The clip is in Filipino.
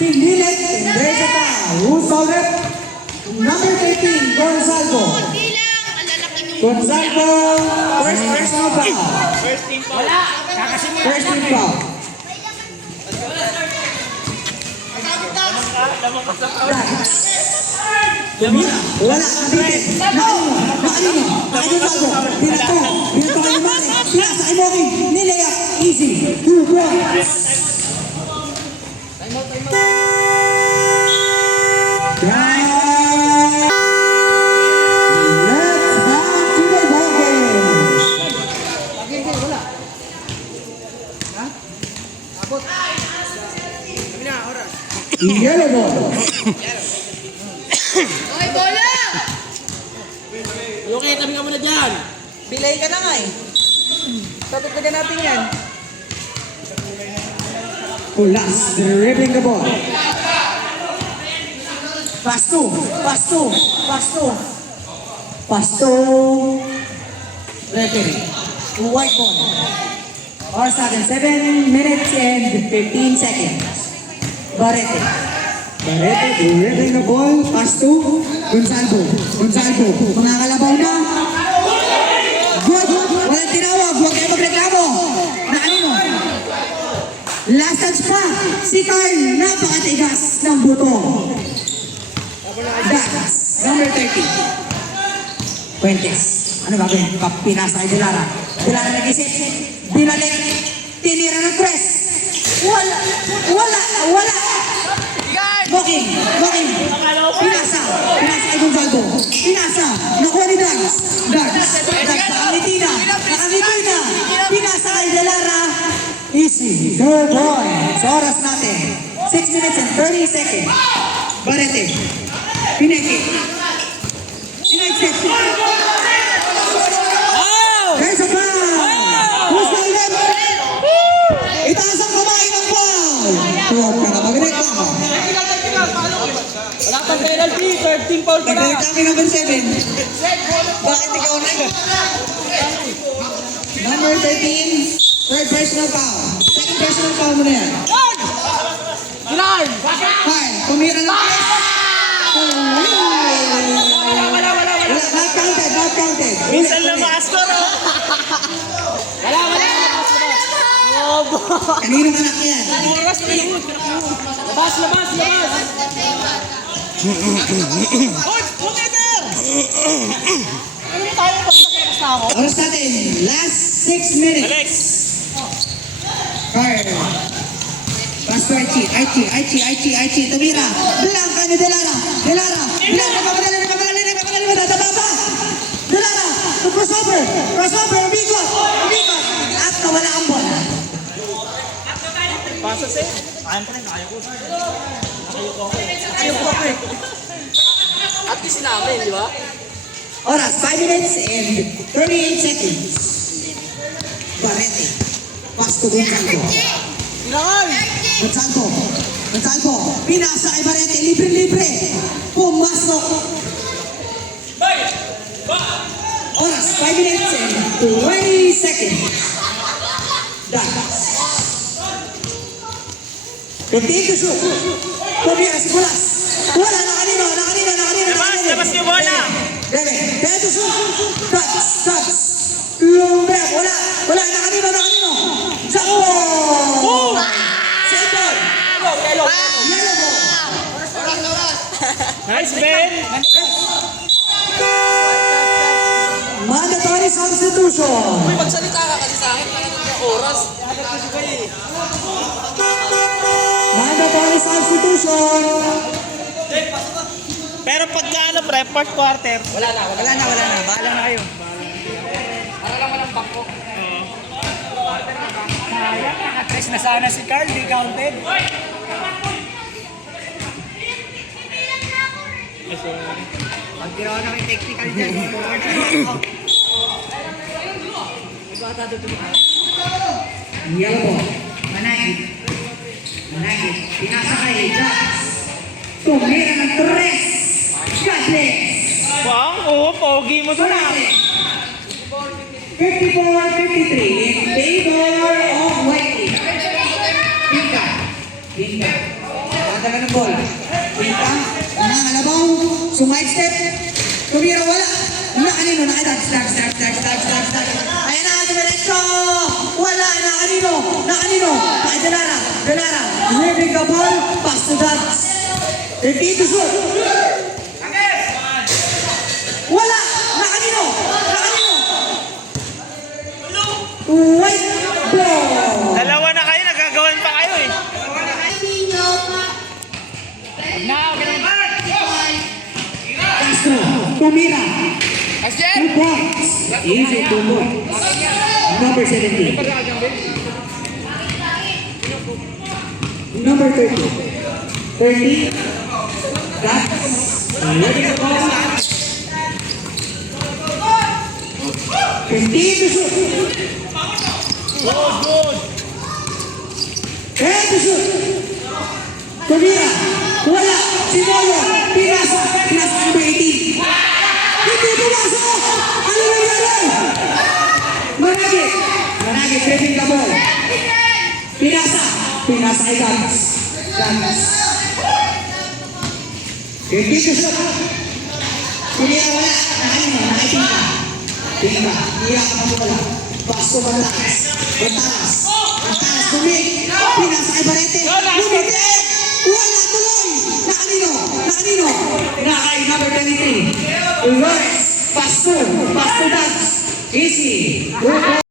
Pinilit, and there's a foul. Who fouled it? Number 13, Gonzalo. Gonzalo, first personal foul. First team foul. Wala. Kakasimula. First team foul. Lamang ka sa foul. Lamira, wala. Nakalino. Binato kay Mare. Pinasa kay Moki. Nilayap. Easy. 2 points. Guys, let's back to the ball game. Yellow ball. Oy, bola! Okay, tabi ka muna dyan. Bilay ka na nga eh. Tatagdagan natin yan. Pulas, dribbling the ball. Pasto. Referee. White ball. Or second, 7 minutes and 15 seconds. Barete, dribbling the ball. Pasto. Gonzalo. Mga kalabaw na. Good. Walang tinawag. Huwag kayo magreklamo. Nakanino? Last touch pa. Si Carl. Napakatigas ng buto. That's number 30. Fuentes. Ano gagawin? Pinasa kay Delara. Delara nag-isip. Binalik. Tinira ng press. Wala. Booking. Pinasa kay Gonzalo. Nakuha ni Dags. Nakangiti na. Pinasa kay Delara. Easy. 2 points. Oras natin. 6 minutes and 30 seconds. Barete. Pineke. Sinigset. There's a foul. Who's fouled it? Itaas ang kamay ng foul. Huwag ka na magreklamo. Wala pang penalty. Third team foul pa na. Nagreklamo number 7. Bakit ikaw na? Number 13, third personal foul. Second personal foul mo na yan. Ilan? Fine, tumira ng press. Wala. Not counted. Minsan lang ma-score, oh. Wala. Kaninong anak yan? Labas. Hoy, together! Ano mo tayo pagkakasama ako? Oras natin, last 6 minutes. Alex! Carl. Pasto Archie. Tumira. Blanca ni Delara. Papadali. Tataba pa. Delara. Crossover. Bigot. At nawala ang bola. Pasas eh. Kaya ko. At least sinabi, di ba? Oras, 5 minutes and 38 seconds. Barete. Pasto Gonzalo. Gonzalo. Pinasa kay Barete. Libre. Pumasok. Oras, 5 minutes and 20 seconds. Dagas. 15 to shoot. Tumira si Pulas. Wala na kanino. Labas niyo bola. Debe. Debe to shoot. Touch. Lumber. Wala na kanino. Sako. Second. Yellow. Yellow ball. Nice, Ben. Mandatory substitution. Magsalita ka kasi sa akin. Yung oras. Mandatory substitution. Pero pagka pre, fourth quarter. Wala na. Bahala na kayo. Para lang walang bangko. Sayang, naka-tres na sana si Carl. Di counted. Pag tiraw na may technical dyan. Yellow ball. Managit. Pinasa kay Jax. Tumira ng 3. God bless. Wow, oo, pogi mo doon ah. 54-53 in favor of Whitey. Binga. Padala ng ball. Pinta. Kalabaw. Sumide-step. Tumira, wala. Wala kanino. Naka-dags. Ayan na, dumiretso. Wala. Naka kanino. Delara. Living the ball. Pass to Dags. Repeat to shoot. Wala. Naka kanino. White ball. Dalawa na kayo, nagagawan pa kayo eh. Castro. Tumira. Asyan! 2 points. Easy 2 points. Number 17. Number 30. 30. That's ready to go. 15 to shoot. Good to shoot. Tumira. Wala. Simolo. Pinasa number 18. Hindi pumasok! Ano nangyari? Managi, driving the ball. Pinasa kay Gams. Hindi to shoot. Tumira wala. Nakaitinga. Pinga, iya ka wala. Pasto Matalas. Matalas, tumig. Pinasa kay Barete. Lumite! Wala tuloy! Nakanino? Nakay number 23. Reverse. Pasto Dance. Easy.